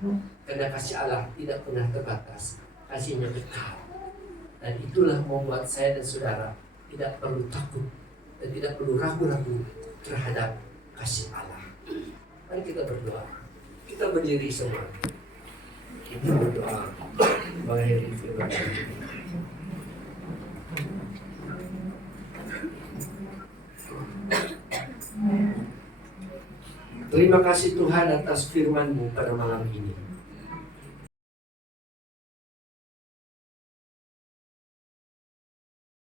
Karena kasih Allah tidak pernah terbatas, kasihnya kekal. Dan itulah membuat saya dan saudara tidak perlu takut dan tidak perlu ragu-ragu terhadap kasih Allah. Mari kita berdoa. Kita berdiri semua. Kita berdoa mengakhiri firman Tuhan. Terima kasih Tuhan atas firman-Mu pada malam ini.